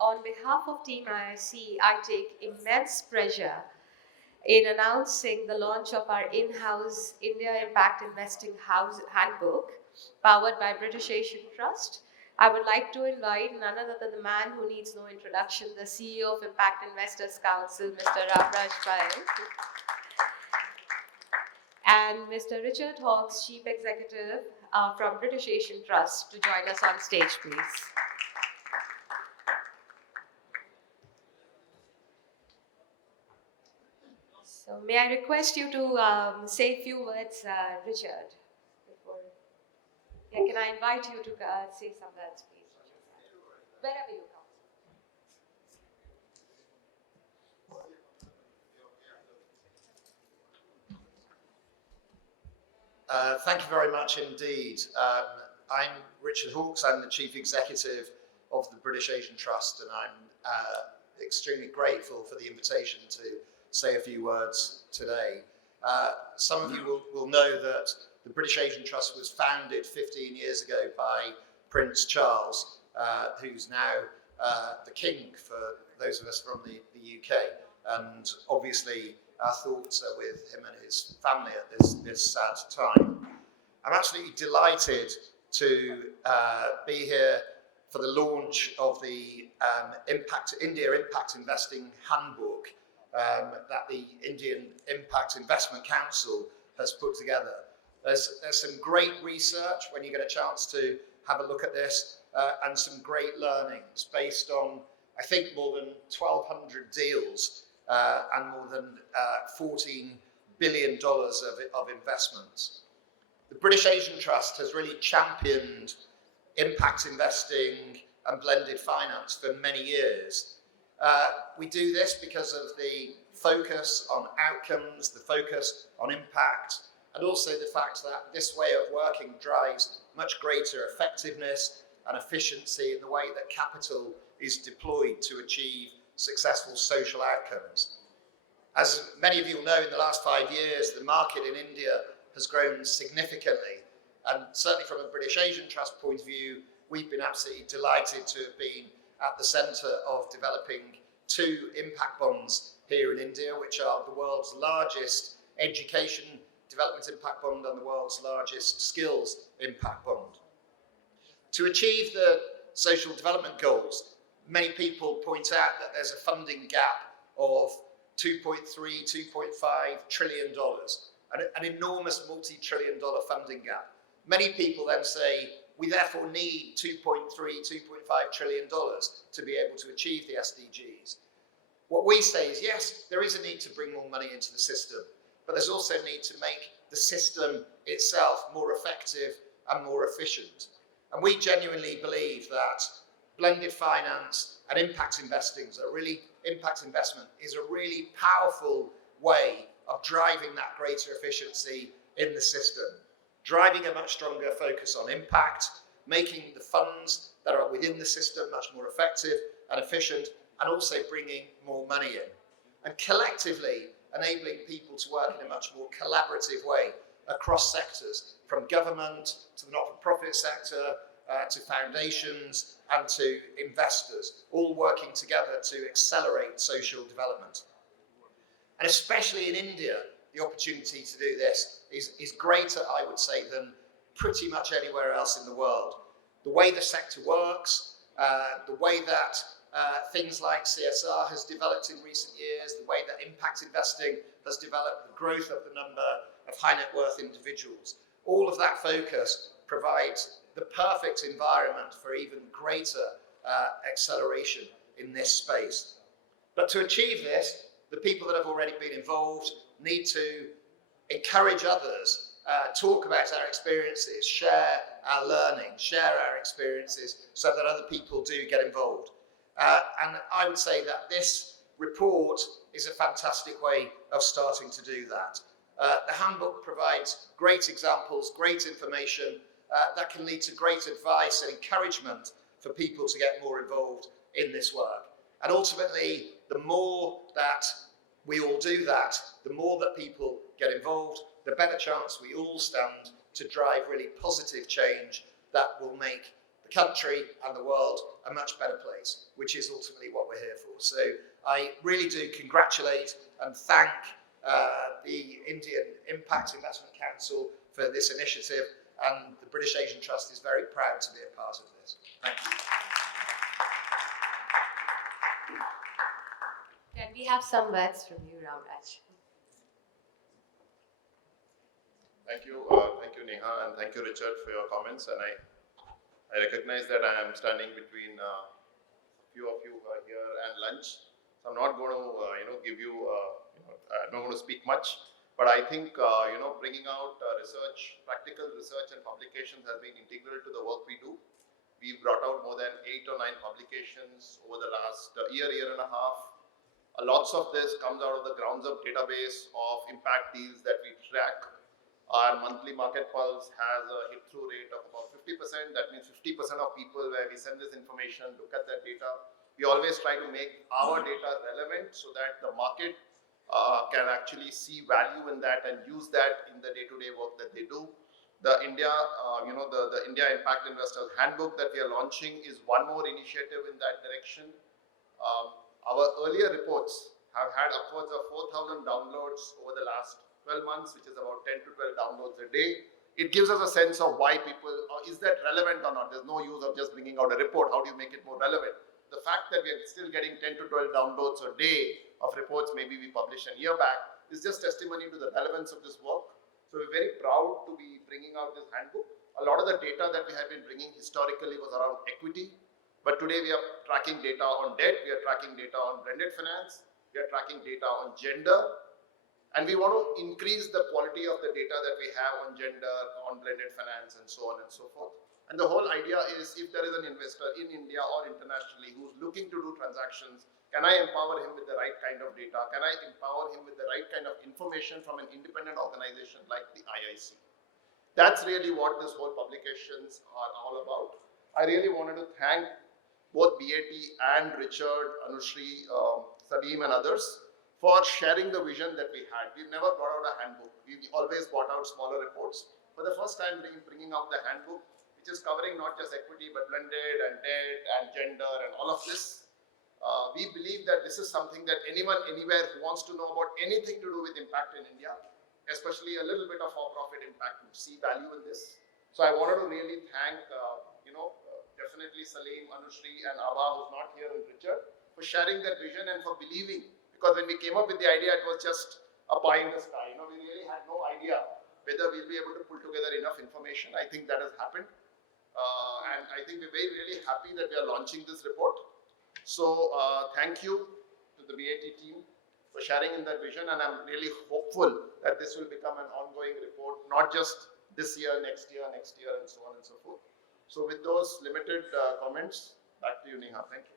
On behalf of Team IIC, I take immense pleasure in announcing the launch of our in-house India Impact Investing Handbook, powered by British Asian Trust. I would like to invite none other than the man who needs no introduction, the CEO of Impact Investors Council, Mr. Ramraj, and Mr. Richard Hawkes, Chief Executive from British Asian Trust, to join us on stage, please. So may I request you to say a few words, Richard, before... Yeah, can I invite you to say some words, please? Wherever you come. Thank you very much indeed. I'm Richard Hawkes. I'm the Chief Executive of the British Asian Trust, and I'm extremely grateful for the invitation to say a few words today. Some of you will know that the British Asian Trust was founded 15 years ago by Prince Charles, who's now the King for those of us from the UK. And obviously our thoughts are with him and his family at this sad time. I'm absolutely delighted to be here for the launch of the India Impact Investing Handbook that the Indian Impact Investment Council has put together. There's some great research when you get a chance to have a look at this, and some great learnings based on, I think, more than 1,200 deals and more than $14 billion of investments. The British Asian Trust has really championed impact investing and blended finance for many years. We do this because of the focus on outcomes, the focus on impact, and also the fact that this way of working drives much greater effectiveness and efficiency in the way that capital is deployed to achieve successful social outcomes. As many of you will know, in the last 5 years, the market in India has grown significantly. And certainly from a British Asian Trust point of view, we've been absolutely delighted to have been at the centre of developing 2 impact bonds here in India, which are the world's largest education development impact bond and the world's largest skills impact bond. To achieve the social development goals, many people point out that there's a funding gap of $2.3, $2.5 trillion, an enormous multi-trillion-dollar funding gap. Many people then say, we therefore need $2.3, $2.5 trillion to be able to achieve the SDGs. What we say is, yes, there is a need to bring more money into the system, but there's also a need to make the system itself more effective and more efficient. And we genuinely believe that blended finance and impact investment is a really powerful way of driving that greater efficiency in the system, driving a much stronger focus on impact, making the funds that are within the system much more effective and efficient, and also bringing more money in. And collectively enabling people to work in a much more collaborative way across sectors, from government to the not-for-profit sector, to foundations and to investors, all working together to accelerate social development. And especially in India, the opportunity to do this is greater, I would say, than pretty much anywhere else in the world. The way the sector works, the way that things like CSR has developed in recent years, the way that impact investing has developed, the growth of the number of high net worth individuals, all of that focus provides the perfect environment for even greater acceleration in this space. But to achieve this, the people that have already been involved need to encourage others, talk about our experiences, share our learning, share our experiences so that other people do get involved. And I would say that this report is a fantastic way of starting to do that. The handbook provides great examples, great information that can lead to great advice and encouragement for people to get more involved in this work. And ultimately, the more that we all do that, the more that people get involved, the better chance we all stand to drive really positive change that will make the country and the world a much better place, which is ultimately what we're here for. So I really do congratulate and thank the Indian Impact Investment Council for this initiative, and the British Asian Trust is very proud to be a part of this. Thank you. Can we have some words from you, Ramraj? Thank you, Neha, and thank you, Richard, for your comments. And I recognize that I am standing between a few of you here and lunch, so I'm not going to, give you, I'm not going to speak much. But I think, bringing out research, practical research and publications has been integral to the work we do. We've brought out more than 8 or 9 publications over the last year and a half. Lots of this comes out of the grounds up database of impact deals that we track. Our monthly market pulse has a hit-through rate of about 50%. That means 50% of people where we send this information, look at that data. We always try to make our data relevant so that the market can actually see value in that and use that in the day-to-day work that they do. The India, the India Impact Investors Handbook that we are launching is one more initiative in that direction. Our earlier reports have had upwards of 4,000 downloads over the last 12 months, which is about 10 to 12 downloads a day. It gives us a sense of why people, is that relevant or not? There's no use of just bringing out a report. How do you make it more relevant? The fact that we are still getting 10 to 12 downloads a day of reports maybe we published a year back is just testimony to the relevance of this work. So we're very proud to be bringing out this handbook. A lot of the data that we have been bringing historically was around equity, but today we are tracking data on debt, we are tracking data on blended finance, we are tracking data on gender, and we want to increase the quality of the data that we have on gender, on blended finance, and so on and so forth. And the whole idea is, if there is an investor in India or internationally who's looking to do transactions, can I empower him with the right kind of data? Can I empower him with the right kind of information from an independent organization like the IIC? That's really what this whole publications are all about. I really wanted to thank both BAT and Richard, Anushri, Salim and others for sharing the vision that we had. We've never brought out a handbook. We've always brought out smaller reports. For the first time, bringing out the handbook, which is covering not just equity, but blended and debt and gender and all of this. We believe that this is something that anyone, anywhere who wants to know about anything to do with impact in India, especially a little bit of for-profit impact, would see value in this. So I wanted to really thank, definitely Salim, Anushri and Abha, who's not here, and Richard, for sharing that vision and for believing. Because when we came up with the idea, it was just a pie in the sky. We really had no idea whether we'll be able to pull together enough information. I think that has happened. And I think we're really happy that we are launching this report. So thank you to the BAT team for sharing in that vision. And I'm really hopeful that this will become an ongoing report, not just this year, next year, and so on and so forth. So with those limited comments, back to you, Neha. Thank you.